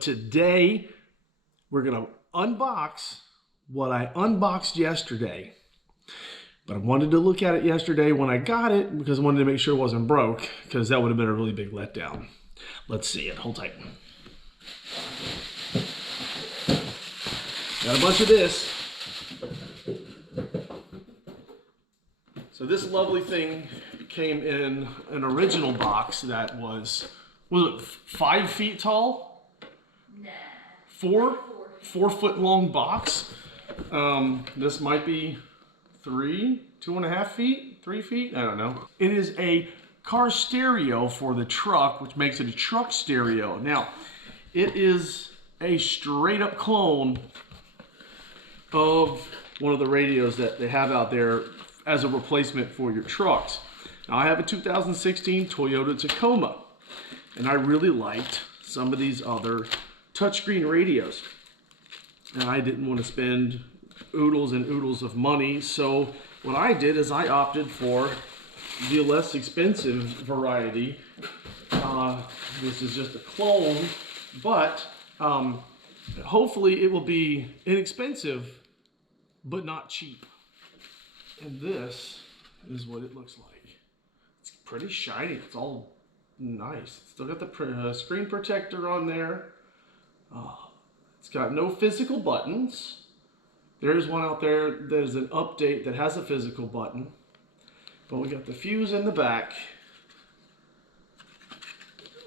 Today, we're going to unbox what I unboxed yesterday. But I wanted to look at it yesterday when I got it because I wanted to make sure it wasn't broke, because that would have been a really big letdown. Let's see it. Hold tight. Got a bunch of this. So this lovely thing came in an original box that was it 5 feet tall? Nah. 4 foot long box. This might be 2.5 feet, 3 feet, I don't know. It is a car stereo for the truck, which makes it a truck stereo. Now, it is a straight up clone of one of the radios that they have out there as a replacement for your trucks. Now, I have a 2016 Toyota Tacoma, and I really liked some of these other touchscreen radios. And I didn't want to spend oodles and oodles of money, so what I did is I opted for the less expensive variety. This is just a clone, but hopefully it will be inexpensive but not cheap. And this is what it looks like. It's pretty shiny. It's all nice. It's still got the screen protector on there. It's got no physical buttons. There's one out there that is an update that has a physical button. But we got the fuse in the back.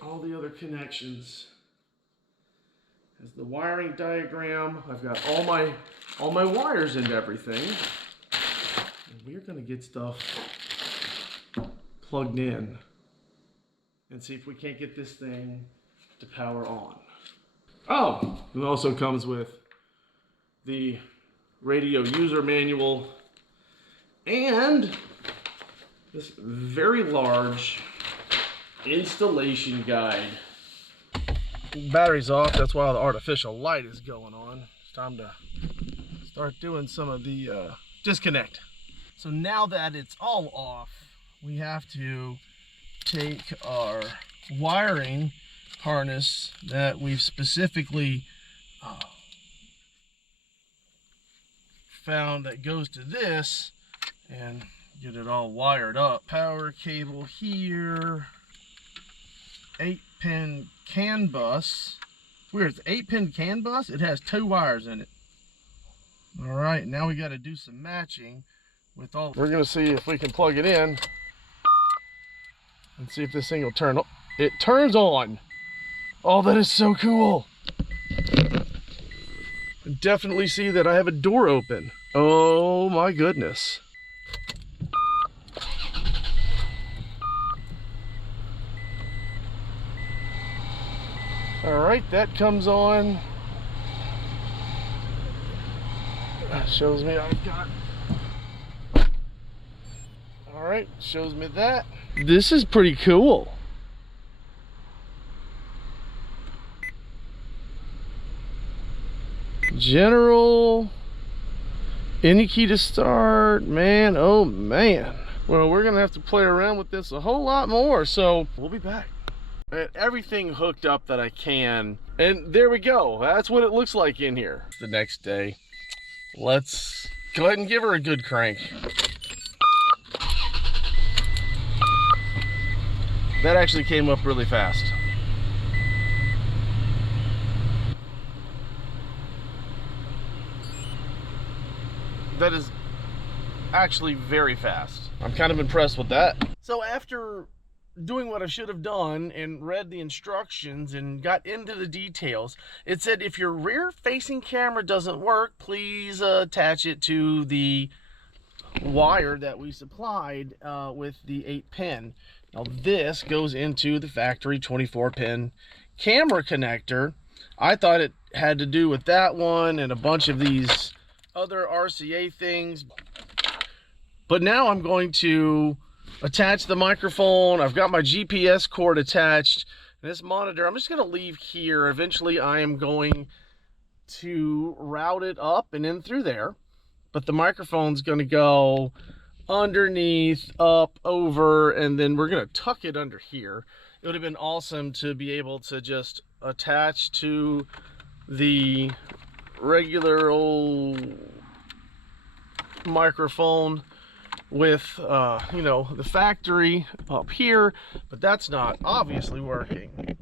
All the other connections. There's the wiring diagram. I've got all my wires and everything. And we're gonna get stuff plugged in and see if we can't get this thing to power on. Oh, it also comes with the radio user manual and this very large installation guide. Battery's off, that's why the artificial light is going on. It's time to start doing some of the disconnect. So now that it's all off, we have to take our wiring harness that we've specifically found that goes to this and get it all wired up. Power cable here, 8-pin CAN bus. Weird, it's 8-pin CAN bus. It has 2 wires in it. All right, now we got to do some matching with all. We're gonna see if we can plug it in and see if this thing will turn on. It turns on. Oh, that is so cool. Definitely see that I have a door open. Oh my goodness. All right, that comes on. Shows me I've got. All right, shows me that. This is pretty cool. General, any key to start, man, oh man. Well, we're gonna have to play around with this a whole lot more, so we'll be back. Everything hooked up that I can, and there we go. That's what it looks like in here. The next day, let's go ahead and give her a good crank. That actually came up really fast. That is actually very fast. I'm kind of impressed with that. So after doing what I should have done and read the instructions and got into the details, it said if your rear facing camera doesn't work, please attach it to the wire that we supplied with the 8-pin. Now this goes into the factory 24-pin camera connector. I thought it had to do with that one and a bunch of these other RCA things, but now I'm going to attach the microphone. I've got my GPS cord attached, and this monitor I'm just going to leave here. Eventually I am going to route it up and in through there, but the microphone's going to go underneath, up, over, and then we're going to tuck it under here. It would have been awesome to be able to just attach to the regular old microphone with you know, the factory up here, but that's not obviously working.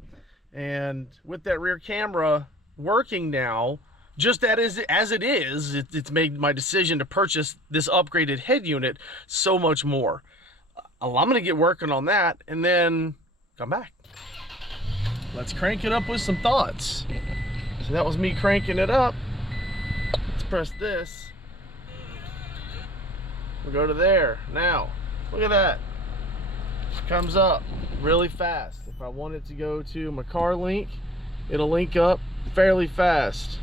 And with that rear camera working now, just that as it is, it's made my decision to purchase this upgraded head unit so much more. I'm gonna get working on that and then come back. Let's crank it up with some thoughts. So that was me cranking it up. Let's press this. We'll go to there. Now, look at that. It comes up really fast. If I want it to go to my car link, it'll link up fairly fast.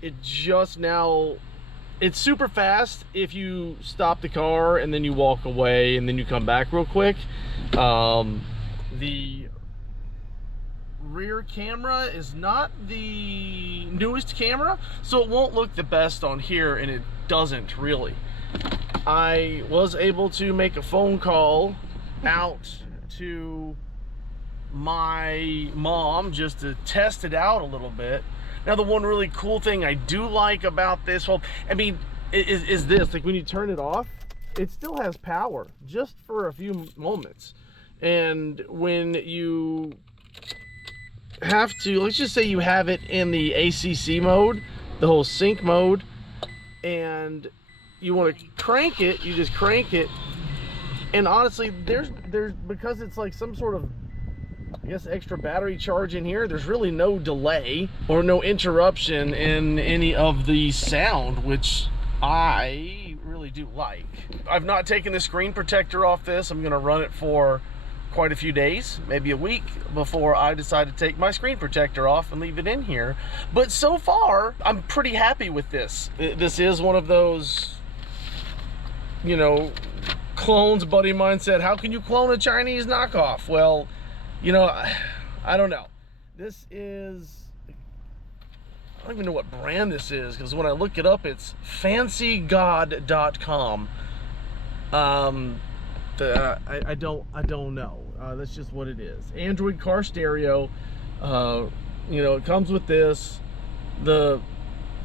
It just now, it's super fast if you stop the car and then you walk away and then you come back real quick. The rear camera is not the newest camera, so it won't look the best on here, and it doesn't really. I was able to make a phone call out to my mom just to test it out a little bit. Now, the one really cool thing I do like about this whole, I mean, is this, like when you turn it off, it still has power just for a few moments. And when you have to, let's just say you have it in the ACC mode, the whole sync mode, and you want to crank it, you just crank it. And honestly, there's because it's like some sort of, I guess, extra battery charge in here, there's really no delay or no interruption in any of the sound, which I really do like. I've not taken the screen protector off this. I'm gonna run it for quite a few days, maybe a week, before I decide to take my screen protector off and leave it in here. But so far, I'm pretty happy with this. This is one of those, you know, clones. Buddy of mine said, how can you clone a Chinese knockoff? Well, you know, I don't know. This is, I don't even know what brand this is, because when I look it up, it's fancygod.com. I don't know. That's just what it is. Android car stereo. You know, it comes with this. The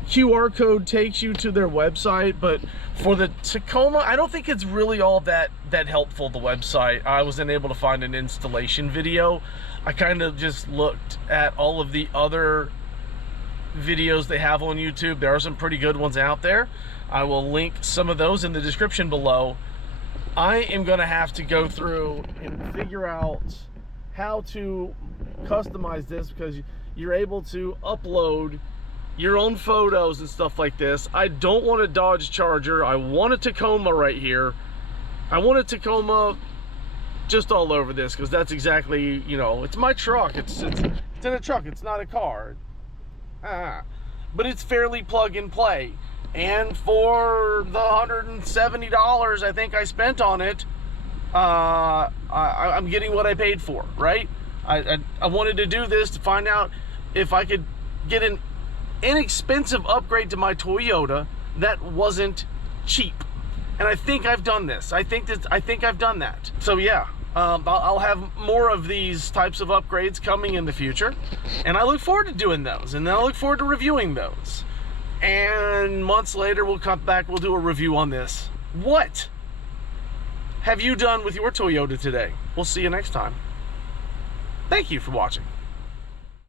QR code takes you to their website, but for the Tacoma, I don't think it's really all that helpful, the website. I wasn't able to find an installation video. I kind of just looked at all of the other videos they have on YouTube. There are some pretty good ones out there. I will link some of those in the description below. I am gonna have to go through and figure out how to customize this, because you're able to upload your own photos and stuff like this. I don't want a Dodge Charger. I want a Tacoma right here. I want a Tacoma just all over this, because that's exactly, you know, it's my truck. It's in a truck. It's not a car. But it's fairly plug and play. And for the $170 I think I spent on it, I'm getting what I paid for, right? I wanted to do this to find out if I could get an inexpensive upgrade to my Toyota that wasn't cheap. And I think I've done this. I think I've done that. So yeah, I'll have more of these types of upgrades coming in the future, and I look forward to doing those, and then I look forward to reviewing those. And months later, we'll come back, we'll do a review on this. What have you done with your Toyota today? We'll see you next time. Thank you for watching.